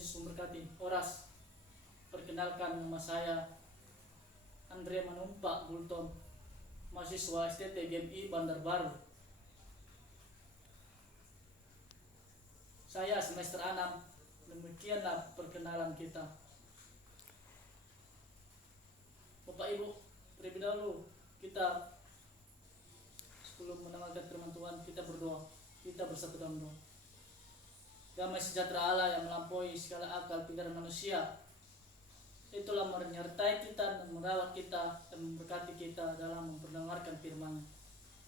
Yesus memberkati. Oras, perkenalkan nama saya Andre Manumpa Bulton, mahasiswa STT GMI Bandar Baru. Saya semester 6. Demikianlah perkenalan kita. Bapak Ibu, terlebih dahulu kita sebelum mendengarkan firman Tuhan, kita berdoa. Kita bersatu dalam doa. Damai sejahtera Allah yang melampaui segala akal pikiran manusia, itulah menyertai kita dan merawat kita dan memberkati kita dalam mendengarkan firman.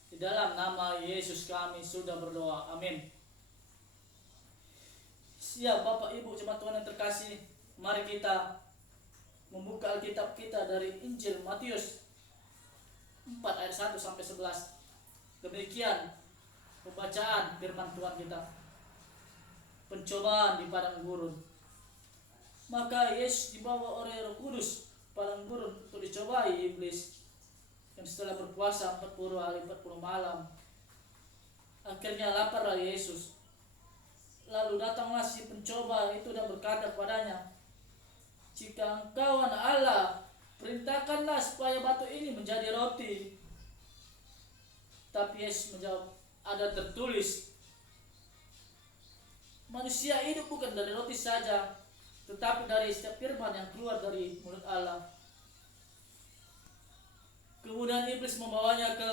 Di dalam nama Yesus kami sudah berdoa. Amin. Siap Bapak Ibu jemaat Tuhan yang terkasih, mari kita membuka Alkitab kita dari Injil Matius 4 ayat 1 sampai 11. Demikian pembacaan firman Tuhan kita. Pencobaan di padang gurun. Maka Yesus dibawa oleh Roh Kudus padang gurun untuk dicobai iblis. Dan setelah berpuasa 40 hari 40 malam, akhirnya laparlah Yesus. Lalu datanglah si pencoba itu dan berkata kepadanya, "Jika engkau anak Allah, perintahkanlah supaya batu ini menjadi roti." Tapi Yesus menjawab, "Ada tertulis, manusia hidup bukan dari roti saja, tetapi dari setiap firman yang keluar dari mulut Allah." Kemudian iblis membawanya ke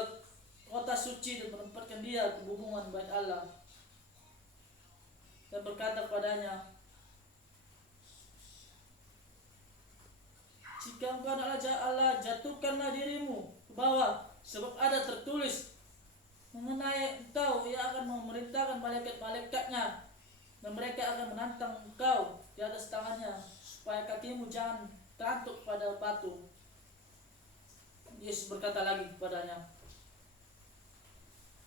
kota suci dan menempatkan dia ke hubungan bait Allah dan berkata kepadanya, "Jika engkau anak Allah, jatuhkanlah dirimu ke bawah, sebab ada tertulis mengenai engkau, ia akan memerintahkan malaikat-malaikatnya, dan mereka akan menantang engkau di atas tangannya, supaya kakimu jangan terantuk pada batu." Yesus berkata lagi kepadanya,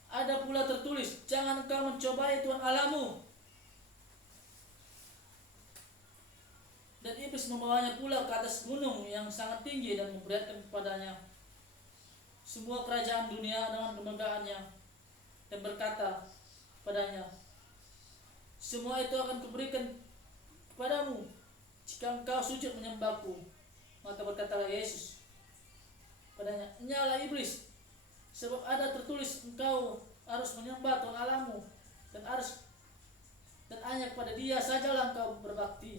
"Ada pula tertulis, jangan engkau mencobai Tuhan Allahmu." Dan iblis membawanya pula ke atas gunung yang sangat tinggi dan memperlihatkan kepadanya semua kerajaan dunia dengan kemegahannya, dan berkata padanya, "Semua itu akan kuberikan kepadamu jika engkau sujud menyembahku." Maka berkatalah Yesus padanya, "Nyala iblis, sebab ada tertulis, engkau harus menyembah Tuhan Allahmu, dan hanya kepada Dia sajalah engkau berbakti."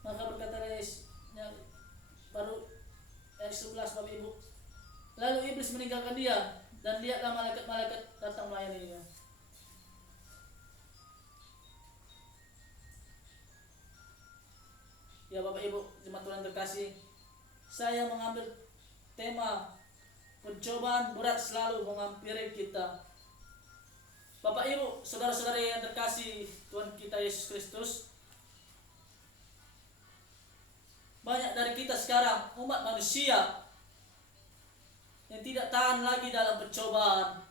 Maka berkatalah Yesus, baru ayat 11 Bapak Ibu, "Lalu iblis meninggalkan dia, dan lihatlah malaikat-malaikat datang melayani dia." Ya Bapak Ibu jemaat Tuhan terkasih, saya mengambil tema pencobaan berat selalu menghampiri kita. Bapak Ibu, saudara-saudari yang terkasih Tuhan kita Yesus Kristus, banyak dari kita sekarang umat manusia yang tidak tahan lagi dalam pencobaan.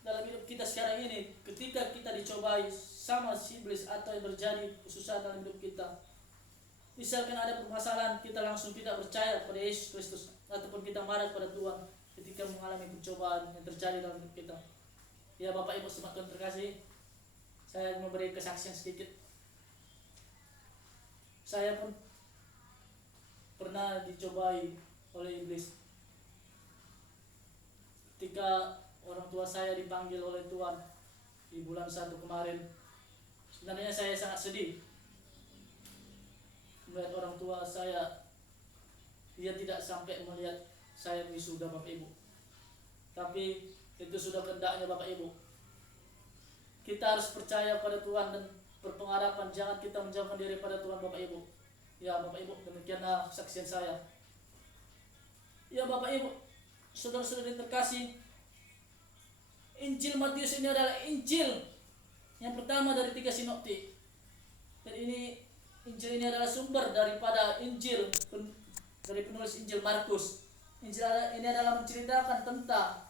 Dalam hidup kita sekarang ini, ketika kita dicobai sama si iblis atau yang terjadi kesusahan dalam hidup kita, misalkan ada permasalahan, kita langsung tidak percaya kepada Yesus Kristus, ataupun kita marah kepada Tuhan ketika mengalami pencobaan yang terjadi dalam hidup kita. Ya Bapak Ibu jemaat Tuhan terkasih, saya memberi kesaksian sedikit. Saya pun pernah dicobai oleh iblis. Ketika orang tua saya dipanggil oleh Tuhan di bulan 1 kemarin, sebenarnya saya sangat sedih melihat orang tua saya, dia tidak sampai melihat saya wisuda Bapak Ibu. Tapi itu sudah kehendaknya Bapak Ibu. Kita harus percaya pada Tuhan dan berpengharapan, jangan kita menjauhkan diri pada Tuhan Bapak Ibu. Ya Bapak Ibu, demikianlah kesaksian saya. Ya Bapak Ibu, saudara-saudari terkasih, Injil Matius ini adalah Injil yang pertama dari 3 sinoptik. Dan Injil ini adalah sumber daripada Injil dari penulis Injil Markus. Injil ini adalah menceritakan tentang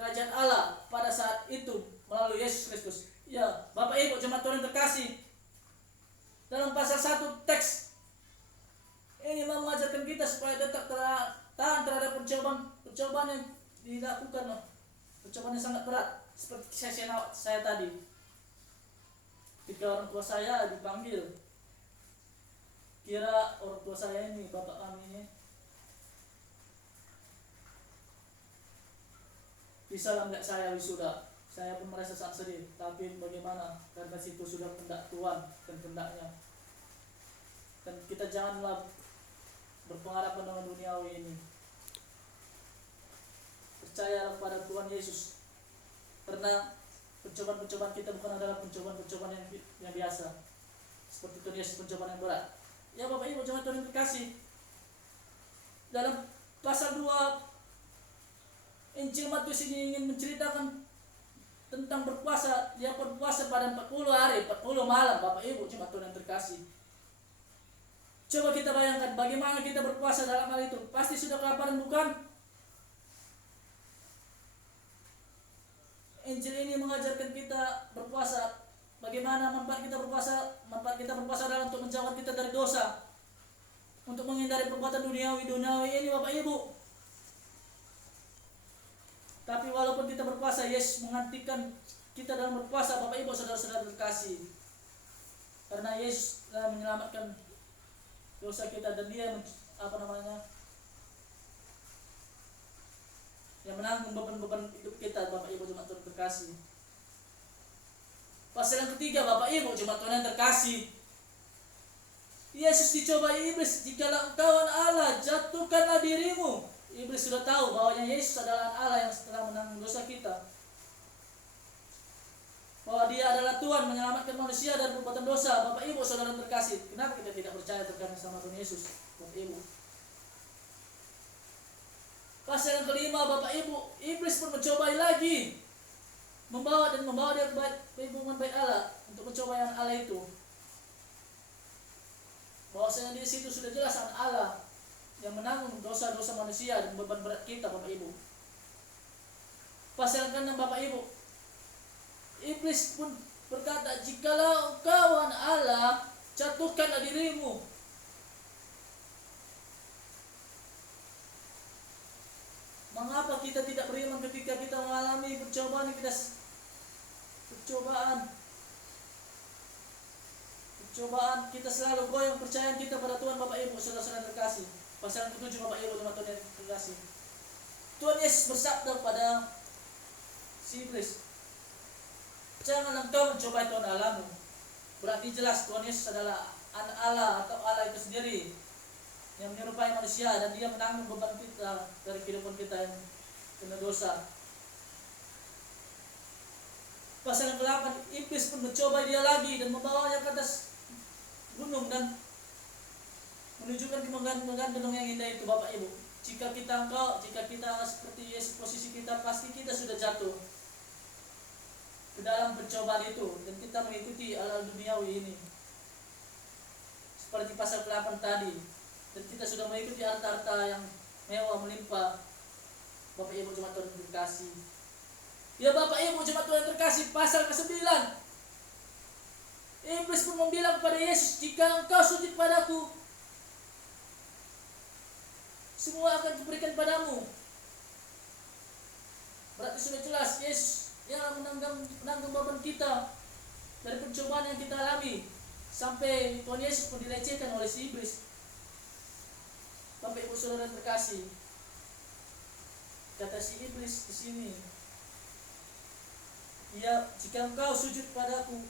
kerajaan Allah pada saat itu melalui Yesus Kristus. Ya, Bapak Ibu jemaat Tuhan terkasih, dalam pasal 1 teks ini mengajarkan kita supaya tetap tahan terhadap pencobaan yang dilakukan, pencobaan yang sangat berat. Seperti saya tadi, ketika orang tua saya dipanggil, kira orang tua saya ini, bapak kami ini, bisa lah melihat saya wisuda. Saya pun merasa sangat sedih, tapi bagaimana, karena situ sudah kehendak Tuhan dan kehendaknya. Dan kita janganlah berpengharapan dengan duniawi ini. Percayalah pada Tuhan Yesus, karena pencobaan-pencobaan kita bukan adalah pencobaan-pencobaan yang biasa. Seperti Tuhan Yesus, pencobaan yang berat. Ya Bapak Ibu, jemaat Tuhan yang terkasih, dalam pasal 2 Injil Matius ini ingin menceritakan tentang berpuasa. Dia berpuasa pada 40 hari, 40 malam, Bapak Ibu, jemaat Tuhan yang terkasih. Coba kita bayangkan bagaimana kita berpuasa dalam hal itu. Pasti sudah kelaparan, bukan? Injil ini mengajarkan kita berpuasa. Bagaimana manfaat kita berpuasa? Manfaat kita berpuasa adalah untuk menjauhkan kita dari dosa, untuk menghindari perbuatan duniawi ini, Bapak Ibu. Tapi walaupun kita berpuasa, Yesus menghentikan kita dalam berpuasa, Bapak Ibu, saudara-saudara terkasih. Karena Yesus telah menyelamatkan dosa kita, dan Dia yang menanggung beban-beban hidup kita, Bapak Ibu jemaat Tuhan terkasih. Pasal yang ketiga, Bapak Ibu jemaat Tuhan yang terkasih, Yesus dicoba iblis. Jikalau engkau Allah, jatuhkanlah dirimu. Iblis sudah tahu bahwa Yesus adalah Allah yang telah menanggung dosa kita, bahwa Dia adalah Tuhan menyelamatkan manusia dari perbuatan dosa. Bapak Ibu saudara terkasih, kenapa kita tidak percaya terkait sama Tuhan Yesus, Bapak Ibu? Pasal yang kelima, Bapak Ibu, iblis pun mencobai lagi, membawa dia ke hubungan baik Allah, untuk mencoba yang Allah itu. Bahwasanya di situ sudah jelas Allah yang menanggung dosa-dosa manusia dan beban berat kita, Bapak Ibu. Pasal yang ke-6, Bapak Ibu, iblis pun berkata, jikalau engkau Allah, jatuhkanlah dirimu. Mengapa kita tidak beriman ketika kita mengalami percobaan kita selalu goyang percayaan kita pada Tuhan, Bapak Ibu saudara-saudara terkasih. Pasal yang ke-7, Bapak Ibu teman-teman yang terkasih, Tuhan Yesus bersabda pada si iblis, jangan engkau mencobai Tuhan Allahmu. Berarti jelas Tuhan Yesus adalah anak Allah atau Allah itu sendiri yang menyerupai manusia, dan Dia menanggung beban kita dari kehidupan kita yang kena dosa. Pasal yang ke-8, iblis pun mencoba dia lagi dan membawanya ke atas gunung dan menunjukkan kemegah-megahan gunung yang indah itu, Bapak Ibu. Jika kita seperti Yesus, posisi kita pasti kita sudah jatuh ke dalam pencobaan itu, dan kita mengikuti ala duniawi ini seperti pasal ke-8 tadi, dan kita sudah mengikuti harta-harta yang mewah melimpah, Bapak Ibu jemaat Tuhan terkasih. Ya Bapak Ibu jemaat Tuhan terkasih, pasal ke-9, iblis pun membilang kepada Yesus, jika engkau sujud padaku, semua akan kuberikan padamu. Berarti sudah jelas Yesus yang menanggung beban kita dari pencobaan yang kita alami, sampai Tuhan Yesus pun dilecehkan oleh si iblis. Bapak Ibu saudara terkasih, kata si iblis di sini, ya jika engkau sujud padaku,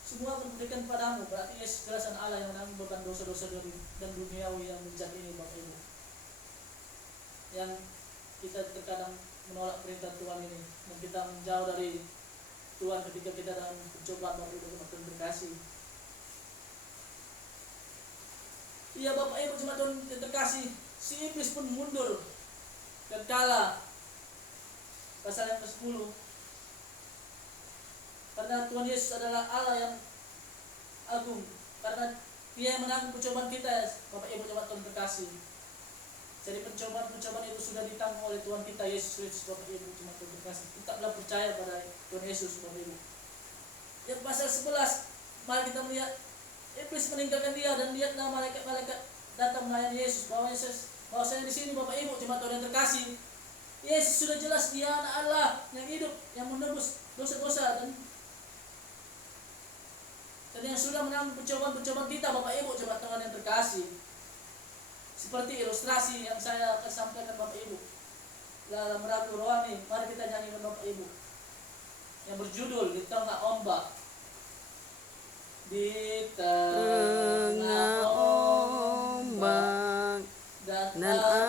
semua akan kuberikan padamu. Berarti Yesus jelasan Allah yang menanggung beban dosa-dosa dan duniawi yang menjat ini, Bapak Ibu. Yang kita terkadang menolak perintah Tuhan ini, dan kita menjauh dari Tuhan ketika kita dalam pencobaan, Bapak Ibu jemaat Tuhan terkasih. Iya Bapak Ibu jemaat Tuhan terkasih, si iblis pun mundur dan kalah. Pasal yang ke-10, karena Tuhan Yesus adalah Allah yang agung, karena Dia yang menanggung pencobaan kita, Bapak Ibu jemaat Tuhan terkasih. Jadi pencobaan itu sudah ditanggung oleh Tuhan kita Yesus Kristus, Bapak Ibu jemaat Tuhan terkasih. Tetaplah percaya pada Tuhan Yesus, Bapak Ibu. Yang pasal 11, mari kita melihat iblis meninggalkan dia, dan lihatlah malaikat-malaikat datang melayani Yesus, bahwa Bahwasanya di sini Bapak Ibu jemaat yang terkasih, Yesus sudah jelas Dia anak Allah yang hidup, yang menebus dosa-dosa dan yang sudah menanggung pencobaan-pencobaan kita, Bapak Ibu jemaat Tuhan yang terkasih. Seperti ilustrasi yang saya akan sampaikan Bapak Ibu dalam Ragu Rohani, mari kita nyanyikan Bapak Ibu, yang berjudul Di Tengah Ombak. Di tengah ombak dan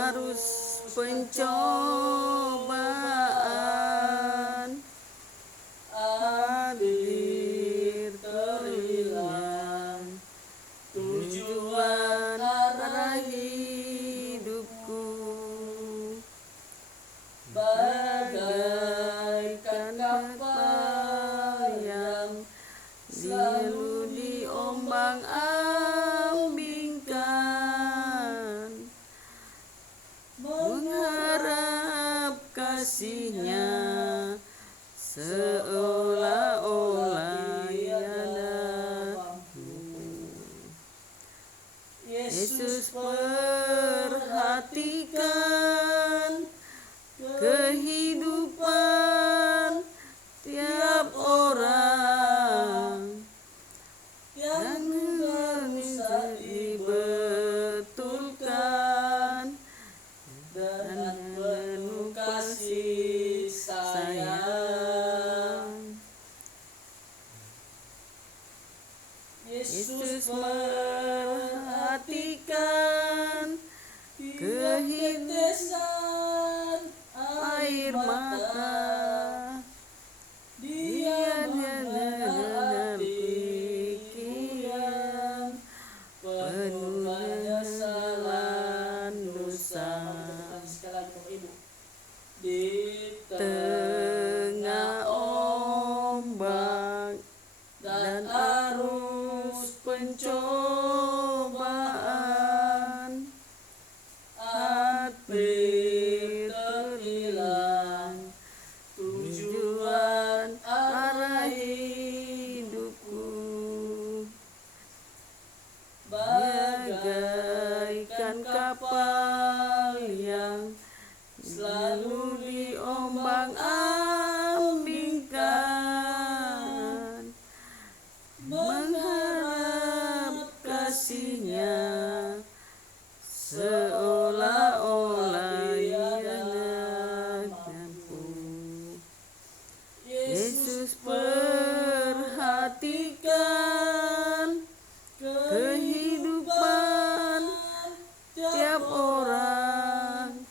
arus pencobaan, hadir terilang tujuan arah hidupku, bagaikan kapal yang selalu diombang-ambingkan, mengharap kasih-Nya seolah-olah tiada mampu. Yesus perhatikan kehidupan tiap orang yang bisa dibetulkan dengan penuh kasih sayang. Yesus perhatikan ketetesan air mata, Dia mengenal hatiku yang penuh penyesalan dosa. Sekali lagi Bapak Ibu. Di tengah ombak dan arus pencobaan, hati terhilang tujuan arah hidupku, bagaikan kapal yang selalu diombang-ambingkan, mengharap kasih-Nya seolah-olah tiada mampu. Yesus perhatikan kehidupan tiap orang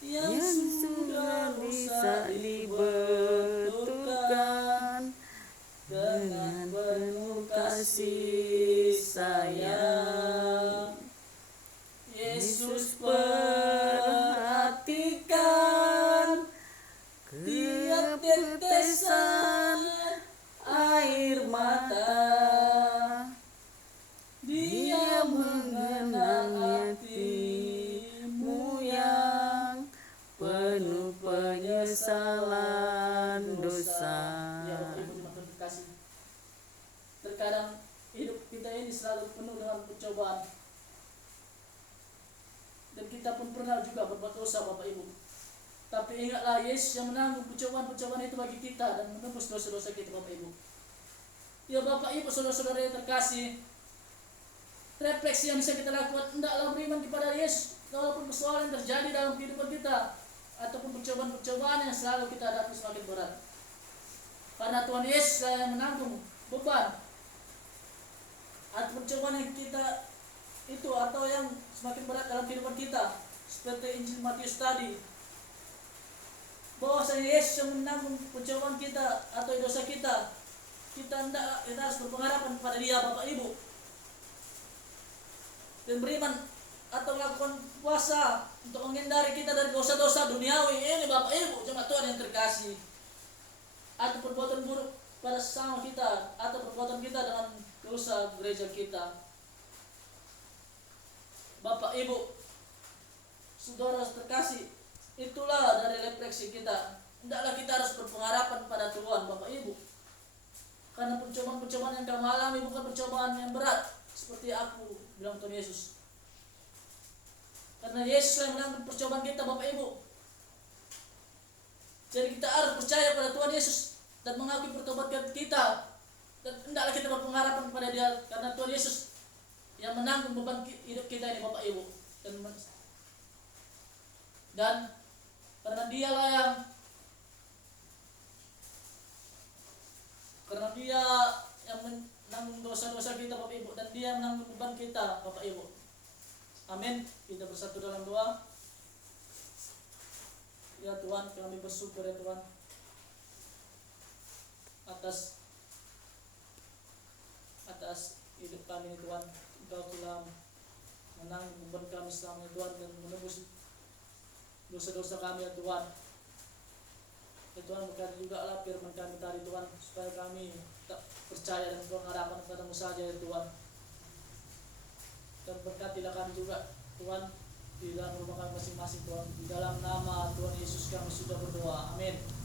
yang sudah bisa dibetulkan dengan penuh kasih sayang. Yesus perhatikan tiap tetesan air mata, Dia mengenal hatimu yang penuh penyesalan dosa. Ya Bapak Ibu jemaat terkasih, terkadang hidup kita ini selalu penuh dengan pencobaan, dan kita pun pernah juga berbuat dosa Bapak Ibu. Tapi ingatlah Yesus yang menanggung pencobaan-pencobaan itu bagi kita dan menembus dosa-dosa kita Bapak Ibu. Ya Bapak Ibu saudara-saudara yang terkasih, refleksi yang bisa kita lakukan, hendaklah beriman kepada Yesus walaupun persoalan yang terjadi dalam kehidupan kita ataupun pencobaan-pencobaan yang selalu kita hadapi semakin berat. Karena Tuhan Yesus yang menanggung beban atau pencobaan yang kita itu atau yang semakin berat dalam kehidupan kita, seperti Injil Matius tadi, bahwasanya Yesus yang menanggung pencobaan kita atau dosa kita. Kita harus berpengharapan kepada Dia Bapak Ibu, dan beriman atau melakukan puasa untuk menghindari kita dari dosa-dosa duniawi ini Bapak Ibu jemaat Tuhan yang terkasih, atau perbuatan buruk pada sesama kita atau perbuatan kita dengan dosa gereja kita. Bapak Ibu saudara terkasih, itulah dari refleksi kita. Hendaklah kita harus berpengharapan pada Tuhan Bapak Ibu, karena pencobaan-pencobaan yang kamu alami bukan pencobaan yang berat seperti aku bilang Tuhan Yesus. Karena Yesus yang menanggung percobaan kita Bapak Ibu. Jadi kita harus percaya pada Tuhan Yesus dan mengakui pertobatan kita. Dan hendaklah kita berpengharapan kepada Dia, karena Tuhan Yesus yang menanggung beban hidup kita ini Bapak Ibu. Dan karena Dialah Dia yang menanggung dosa-dosa kita Bapak Ibu, dan Dia menanggung beban kita Bapak Ibu. Amin. Kita bersatu dalam doa. Ya Tuhan, kami bersyukur ya Tuhan atas hidup kami Tuhan. Engkau telah menanggung beban kami selama ini Tuhan, dan menebus dosa-dosa kami ya Tuhan. Ya Tuhan, berkati juga lah firman kami tadi Tuhan, supaya kami tak percaya dan pengharapan kepada-Mu saja ya Tuhan. Dan berkatilah kami juga Tuhan di dalam rumah kami masing-masing Tuhan. Di dalam nama Tuhan Yesus kami sudah berdoa. Amin.